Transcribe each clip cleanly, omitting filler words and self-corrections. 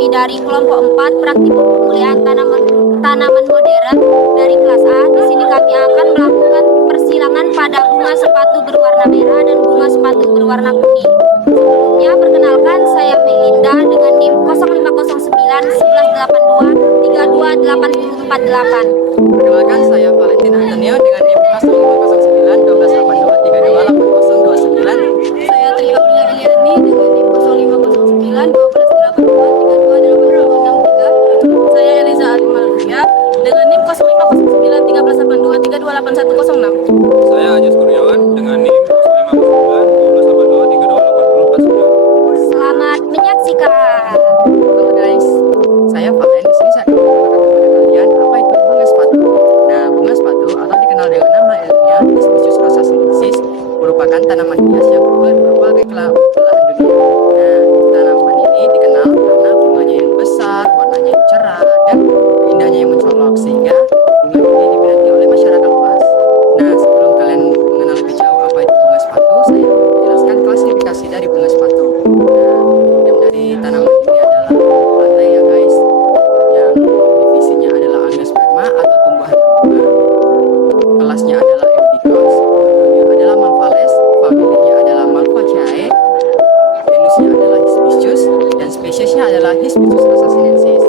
kami dari kelompok 4 praktik pemulihan tanaman modern dari kelas A. Di sini kami akan melakukan persilangan pada bunga sepatu berwarna merah dan bunga sepatu berwarna kuning. Sebelumnya perkenalkan, saya Melinda dengan NIM 0509 1182 328048. Perkenalkan, saya Valentina Antonio dengan NIM 0509 1282 328029. Saya Tria Aulia Iliani dengan NIM 0509 1282 328063. Saya Eliza Alimalvia dengan NIM 0509 1382 328106. Saya Ajus Kurniawan dengan NIM 0509 1282 328049. Selamat menyaksikan. Halo guys, saya Valen. Di sini saya akan mengenalkan kepada kalian apa itu bunga sepatu. Nah, bunga sepatu atau dikenal dengan nama ilmiah Hibiscus rosacehensis merupakan tanaman hias yang berbagai belahan dunia. Nah, tanaman ini dikenal karena bunganya yang besar, warnanya yang cerah, dan indahnya yang mencolok, sehingga bunga ini diminati oleh masyarakat luas. Nah, sebelum kalian mengenal lebih jauh apa itu bunga sepatu, saya menjelaskan klasifikasi dari bunga sepatu. Nah, yang dari tanaman ini adalah plantae ya guys, yang divisinya adalah angiosperma atau tumbuhan berbunga. Kelasnya adalah Eudicos, ordonya adalah Malvales, familinya adalah Malvaceae, genusnya adalah Hibiscus, dan spesiesnya adalah Hibiscus rosacehensis.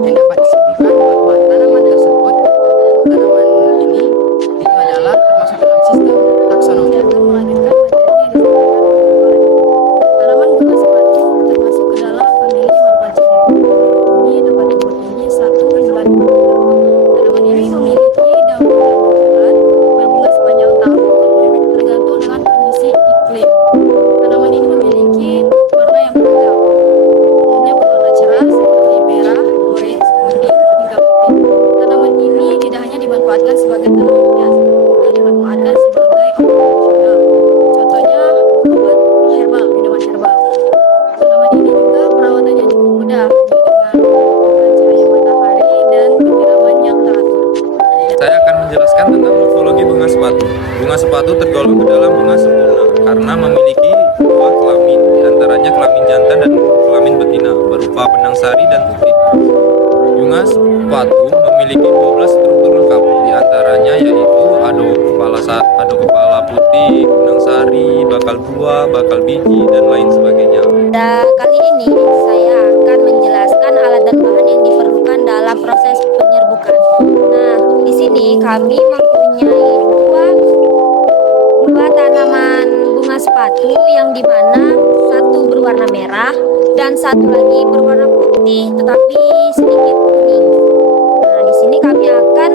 Yang dapat disimpulkan bahwa tanaman tersebut, tanaman ini itu adalah termasuk dalam sistem taksonomi. Saya akan melanjutkan materi yang disebutkan tanaman bunga sepatu termasuk ke dalam famili Malvaceae. Ini dapat mempunyai satu bulan. Tanaman ini memiliki daun yang bulat, berbunga sepanjang tahun, tergantung dengan kondisi iklim. Tanaman ini memiliki warna yang beragam. Umumnya berwarna cerah seperti merah, orange, kuning, hingga putih. Tanaman ini tidak hanya dimanfaatkan sebagai tanaman hias, juga dimanfaatkan sebagai obat tradisional. Contohnya obat herbal, minuman herbal. Tanaman ini juga perawatannya cukup mudah, dengan membutuhkan cahaya matahari dan penyiraman yang teratur. Saya akan menjelaskan tentang morfologi bunga sepatu. Bunga sepatu tergolong ke dalam bunga sempurna karena memiliki dua kelamin, diantaranya kelamin jantan dan kelamin betina berupa benang sari dan putih. Bunga sepatu memiliki 12 struktur lengkap, diantaranya yaitu ado kepala putih, benang sari, bakal buah, bakal biji, dan lain sebagainya. Pada kali ini saya akan menjelaskan alat dan bahan yang diperlukan dalam proses penyerbukan. Nah, di sini kami mempunyai dua tanaman bunga sepatu yang dimana satu berwarna merah dan satu lagi berwarna putih tetapi sedikit kuning. Nah, di sini kami akan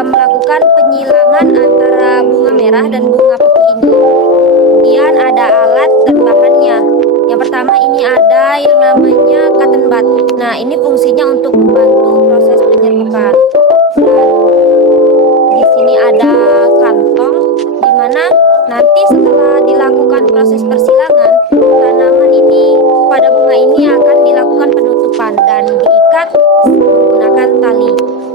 melakukan penyilangan antara bunga merah dan bunga putih ini. Kemudian ada alat dan bahannya. Yang pertama ini ada yang namanya cotton bud. Nah, ini fungsinya untuk membantu proses penyerbukan. Dan di sini ada kantong di mana nanti setelah dilakukan proses persilangan, tanaman ini pada bunga ini akan dilakukan penutupan dan diikat menggunakan tali.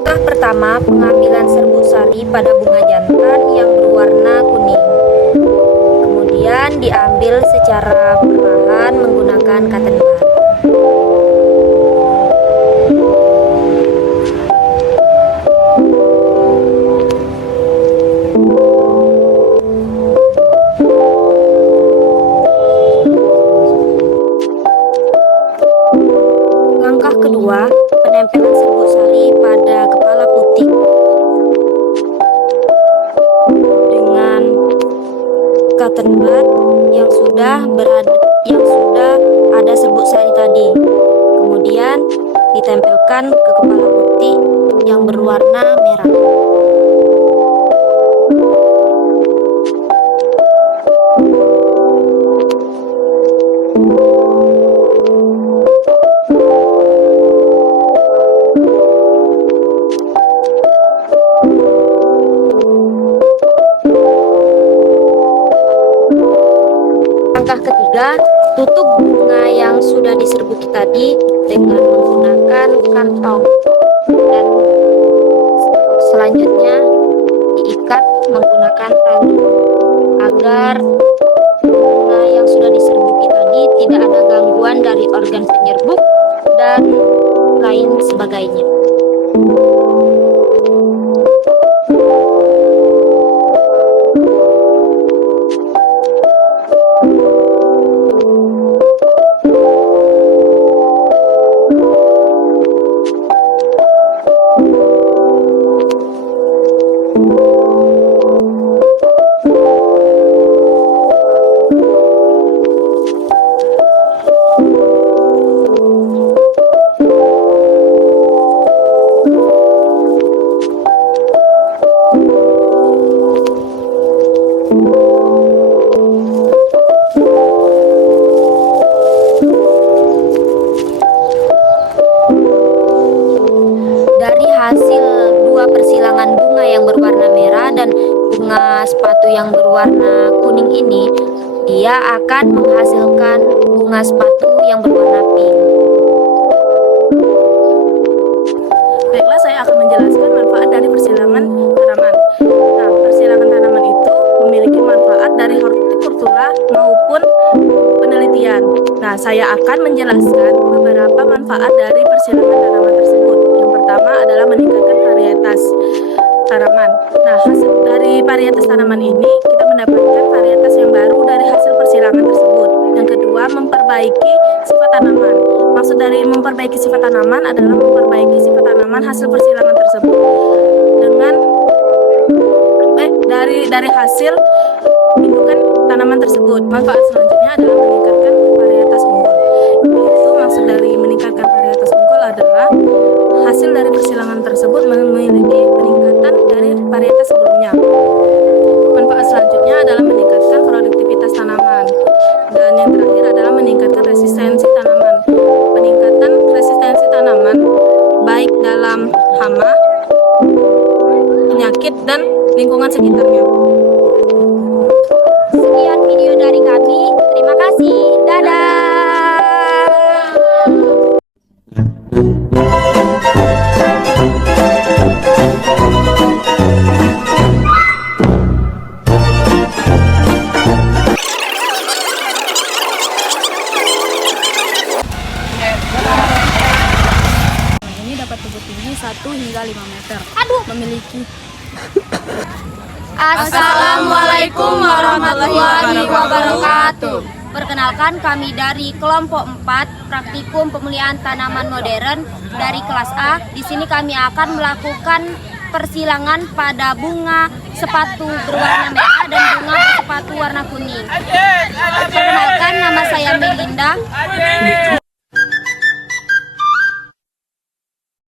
Langkah pertama, pengambilan serbuk sari pada bunga jantan yang berwarna kuning. Kemudian diambil secara perlahan menggunakan cotton bud. Langkah kedua, penempelan serbuk sari pada kepala putih dengan cotton bud yang sudah ada serbuk sari tadi. Kemudian ditempelkan ke kepala putih yang berwarna merah. Langkah ketiga, tutup bunga yang sudah diserbuki tadi dengan menggunakan kantong dan selanjutnya diikat menggunakan tali agar bunga yang sudah diserbuki tadi tidak ada gangguan dari organ penyerbuk dan dan lain sebagainya. Dari hasil dua persilangan bunga yang berwarna merah dan bunga sepatu yang berwarna kuning ini, dia akan menghasilkan bunga sepatu yang berwarna pink. Baiklah, saya akan menjelaskan manfaat dari persilangan tanaman. Nah, persilangan tanaman itu memiliki manfaat dari hortikultura maupun penelitian. Nah, saya akan menjelaskan beberapa manfaat dari persilangan tanaman tersebut. Yang pertama adalah meningkatkan varietas tanaman. Nah, hasil dari varietas tanaman ini kita mendapatkan varietas yang baru dari hasil persilangan tersebut. Yang kedua, memperbaiki sifat tanaman. Maksud dari memperbaiki sifat tanaman adalah memperbaiki sifat tanaman hasil persilangan tersebut dengan dari hasil indukan tanaman tersebut. Manfaat selanjutnya adalah meningkatkan varietas unggul. Itu maksud dari meningkatkan varietas unggul adalah hasil dari persilangan tersebut memiliki peningkatan dari varietas sebelumnya. Manfaat selanjutnya adalah meningkatkan produktivitas tanaman. Dan yang terakhir adalah meningkatkan resistensi tanaman. Peningkatan resistensi tanaman baik dalam hama, penyakit, dan lingkungan sekitarnya. Sekian video dari kami. Terima kasih. Dadah. Ini dapat tumbuh tinggi 1 hingga 5 meter. Memiliki Assalamualaikum warahmatullahi wabarakatuh. Perkenalkan, kami dari kelompok 4 Praktikum Pemulihan Tanaman Modern dari kelas A. Di sini kami akan melakukan persilangan pada bunga sepatu berwarna merah dan bunga sepatu warna kuning. Perkenalkan, nama saya Melinda.